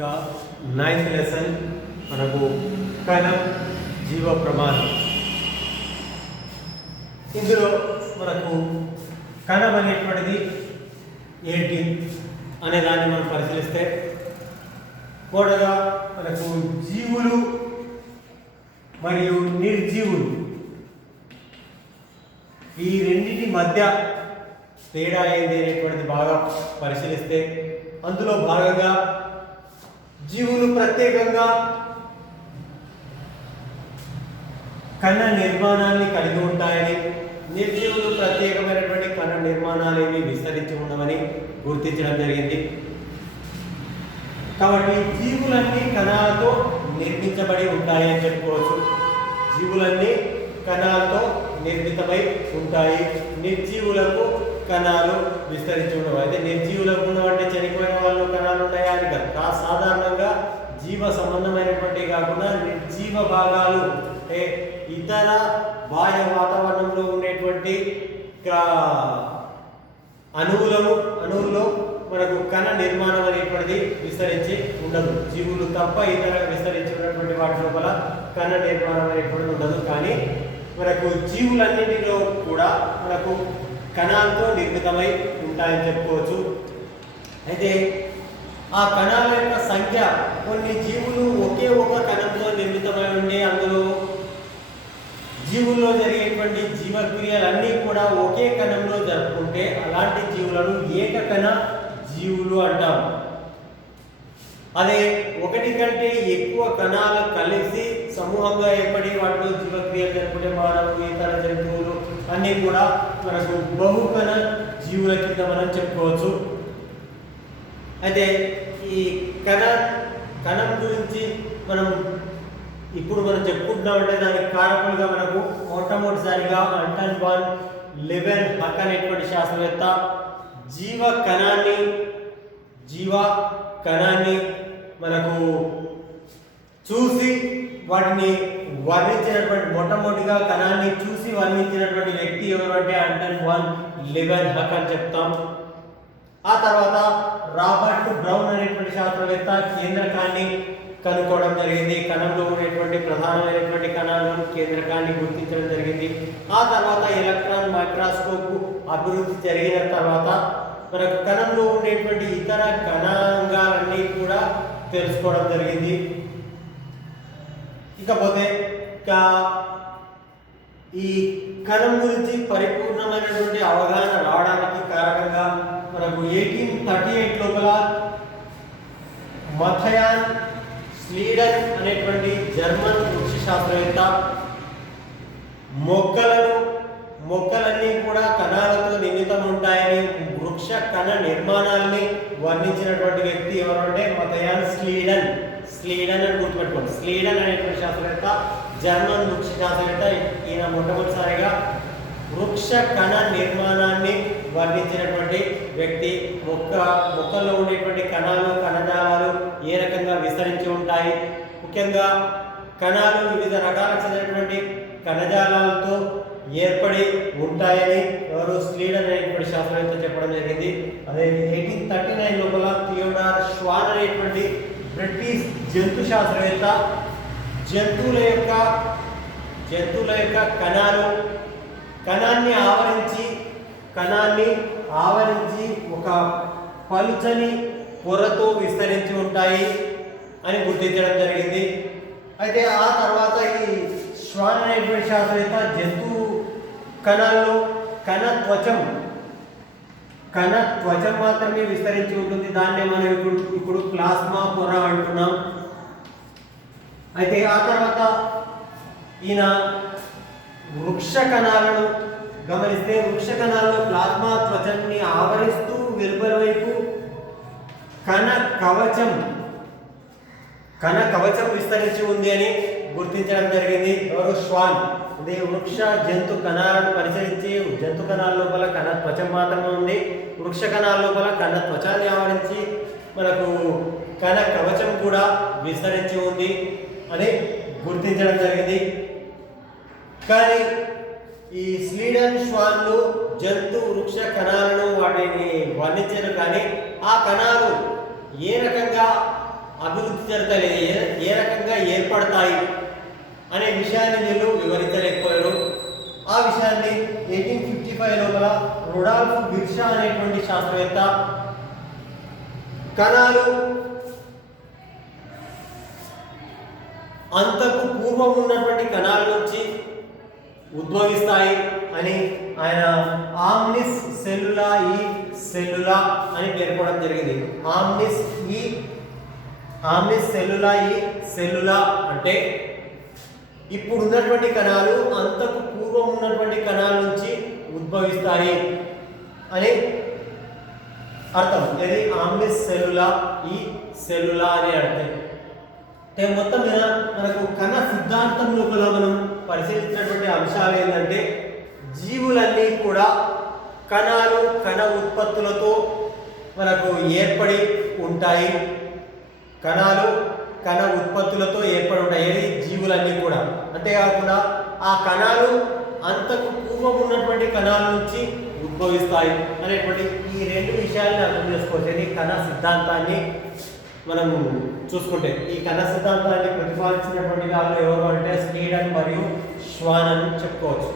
ఇక ninth lesson మనకు కణం జీవ ప్రమాణం. ఇందులో మనకు కణం అనేటువంటిది ఏంటి అనే దాన్ని మనం పరిశీలిస్తే మొదటగా మనకు జీవులు మరియు నిర్జీవులు ఈ రెండింటి మధ్య తేడా ఏంది అనేటువంటిది బాగా పరిశీలిస్తే అందులో భాగంగా జీవులు ప్రత్యేకంగా కన్న నిర్మాణాన్ని కలిగి ఉంటాయని నిర్జీవులు ప్రత్యేకమైనటువంటి కన్న నిర్మాణాలు ఏవి విస్తరించి ఉండవని గుర్తించడం జరిగింది. కాబట్టి జీవులన్నీ కణాలతో నిర్మించబడి ఉంటాయి అని చెప్పుకోవచ్చు. జీవులన్నీ కణాలతో నిర్మితమై ఉంటాయి. నిర్జీవులకు కణాలు విస్తరించి ఉండవు. అయితే నిర్జీవులకు ఉన్నవంటే చనిపోయిన వాళ్ళు కణాలు ఉంటాయా అని కాదు. కా- సాధారణంగా జీవ సంబంధమైనటువంటి కాకుండా నిర్జీవ భాగాలు అంటే ఇతర బాహ్య వాతావరణంలో ఉండేటువంటి అణువులను అణువుల్లో మనకు కణ నిర్మాణం అనేటువంటిది విస్తరించి ఉండదు. జీవులు తప్ప ఇతర విస్తరించి ఉన్నటువంటి వాటి లోపల కణ నిర్మాణం అనేటువంటిది ఉండదు. కానీ మనకు జీవులన్నింటిలో కూడా మనకు కణాలతో నిర్మితమై ఉంటాయని చెప్పుకోవచ్చు. అయితే ఆ కణాల యొక్క సంఖ్య కొన్ని జీవులు ఒకే ఒక కణంతో నిర్మితమై ఉండే అందులో జీవుల్లో జరిగేటువంటి జీవక్రియలన్నీ కూడా ఒకే కణంలో జరుపుకుంటే అలాంటి జీవులను ఏకకణ జీవులు అంటాం అదే ఒకటి కంటే ఎక్కువ కణాలు కలిసి సమూహంగా ఏర్పడి వాటిలో జీవక్రియలు జరుపుకుంటే మానవులు ఇతర జంతువులు అన్నీ కూడా మనకు బహుకణ జీవుల కింద మనం చెప్పుకోవచ్చు. అయితే ఈ కణ కణం గురించి మనం ఇప్పుడు మనం చెప్పుకుంటున్నామంటే దానికి కారకులుగా మనకు మొట్టమొదటిసారిగా అంటన్ వాన్ లెవెన్ హక్ అనేటువంటి శాస్త్రవేత్త జీవ కణాన్ని జీవ కణాన్ని మనకు చూసి వాటిని వర్ణించినటువంటి మొట్టమొదటిగా కణాన్ని చూసి వర్ణించినటువంటి వ్యక్తి ఎవరు అంటే అంటన్ వన్ లెవెన్ హక్ అని చెప్తాం. ఆ తర్వాత రాబర్ట్ బ్రౌన్ అనేటువంటి శాస్త్రవేత్త కేంద్రకాన్ని కనుక్కోవడం జరిగింది. కణంలో ఉండేటువంటి ప్రధానమైనటువంటి కణాలను కేంద్రకాన్ని గుర్తించడం జరిగింది. ఆ తర్వాత ఎలక్ట్రాన్ మైక్రోస్కోప్ అభివృద్ధి జరిగిన తర్వాత మనకు కణంలో ఉండేటువంటి ఇతర కణాంగాలన్నీ కూడా తెలుసుకోవడం జరిగింది. ఇకపోతే ఈ కణం గురించి పరిపూర్ణమైనటువంటి అవగాహన రావడానికి కారణంగా మనకు ఎయిటీన్ థర్టీ ఎయిట్ లోపల మథయాన్ స్లీడన్ అనేటువంటి జర్మన్ వృక్ష శాస్త్రవేత్త మొక్కలను మొక్కలన్నీ కూడా కణాలతో నిర్మితం ఉంటాయని వృక్ష కణ నిర్మాణాల్ని వర్ణించినటువంటి వ్యక్తి ఎవరంటే మథయాన్ స్లీడన్ స్లీడన్ అని గుర్తుపెట్టుకోండి. స్లీడన్ అనేటువంటి శాస్త్రవేత్త జర్మన్ వృక్ష శాస్త్రవేత్త ఈయన మొట్టమొదటిసారిగా వృక్ష కణ నిర్మాణాన్ని వర్ణించినటువంటి వ్యక్తి. మొక్క మొక్కల్లో ఉండేటువంటి కణాలు కణజాలాలు ఏ రకంగా విస్తరించి ఉంటాయి? ముఖ్యంగా కణాలు వివిధ రకాలకు చెందినటువంటి కణజాలాలతో ఏర్పడి ఉంటాయని ఎవరు స్లీడన్ అనేటువంటి శాస్త్రవేత్త చెప్పడం జరిగింది. అదే ఎయిటీన్ థర్టీ నైన్ లోపల థియోడార్ ష్వాన్ అనేటువంటి బ్రిటిష్ జంతు శాస్త్రవేత్త జంతువుల యొక్క జంతువుల యొక్క కణాలు కణాన్ని ఆవరించి కణాన్ని ఆవరించి ఒక పలుచని పొరతో విస్తరించి ఉంటాయి అని గుర్తించడం జరిగింది. అయితే ఆ తర్వాత ఈ శ్వాన్ అనేటువంటి శాస్త్రవేత్త జంతు కణాల్లో కణ త్వచం కణ త్వచం మాత్రమే విస్తరించి ఉంటుంది. దాన్నే మనం ఇప్పుడు ఇప్పుడు ప్లాస్మా పొర అంటున్నాం. అయితే ఆ తర్వాత ఈయన వృక్ష కణాలను గమనిస్తే వృక్ష కణాలలో ప్లాస్మా త్వచాన్ని ఆవరిస్తూ వెలుపల వైపు కణ కవచం కణ కవచం విస్తరించి ఉంది అని గుర్తించడం జరిగింది. ఎవరు? శ్వాన్. ఇది వృక్ష జంతు కణాలను పరిశీలించి జంతు కణాల లోపల కణ త్వచం మాత్రమే ఉంది. వృక్ష కణాల లోపల కణ త్వచాన్ని ఆవరించి మనకు కణ కవచం కూడా విస్తరించి ఉంది. అని గుర్తించడం జరిగింది. కానీ ఈ స్వీడన్ శ్వాన్లు జంతు వృక్ష కణాలను వాటిని వర్ణించారు కానీ ఆ కణాలు ఏ రకంగా అభివృద్ధి చెందుతాయి ఏ ఏ రకంగా ఏర్పడతాయి అనే విషయాన్ని వీళ్ళు వివరించలేకపోయారు. ఆ విషయాన్ని ఎయిటీన్ ఫిఫ్టీ ఫైవ్ లోపల రొడాల్ఫ్ బిర్షా అనేటువంటి శాస్త్రవేత్త కణాలు అంతకు పూర్వం ఉన్నటువంటి కణాల నుంచి ఉద్భవిస్తాయి అని ఆయన ఆమ్నిస్ సెల్లులా ఈ సెల్లులా అని పేర్కొనడం జరిగింది. ఆమ్నిస్ ఈ ఆమ్నిస్ సెల్లులా ఈ సెల్లులా అంటే ఇప్పుడు ఉన్నటువంటి కణాలు అంతకు పూర్వం ఉన్నటువంటి కణాల నుంచి ఉద్భవిస్తాయి అని అర్థం. ఇది ఆమ్నిస్ సెల్లులా ఈ సెల్లులా అని అర్థం. అంటే మొత్తం మీద మనకు కణ సిద్ధాంతం లోపల మనం పరిశీలించినటువంటి అంశాలు ఏంటంటే జీవులన్నీ కూడా కణాలు కణ ఉత్పత్తులతో మనకు ఏర్పడి ఉంటాయి. కణాలు కణ ఉత్పత్తులతో ఏర్పడి ఉంటాయి. జీవులన్నీ కూడా. అంతేకాకుండా ఆ కణాలు అంతకు పూర్వం ఉన్నటువంటి కణాల నుంచి ఉద్భవిస్తాయి అనేటువంటి ఈ రెండు విషయాలను అర్థం చేసుకోవచ్చు. కణ సిద్ధాంతాన్ని మనం చూసుకుంటే ఈ కథ సిద్ధాంతాన్ని ప్రతిపాదించినటువంటి వాళ్ళు ఎవరు అంటే స్టీడన్ మరియు శ్వాన్ అని చెప్పుకోవచ్చు.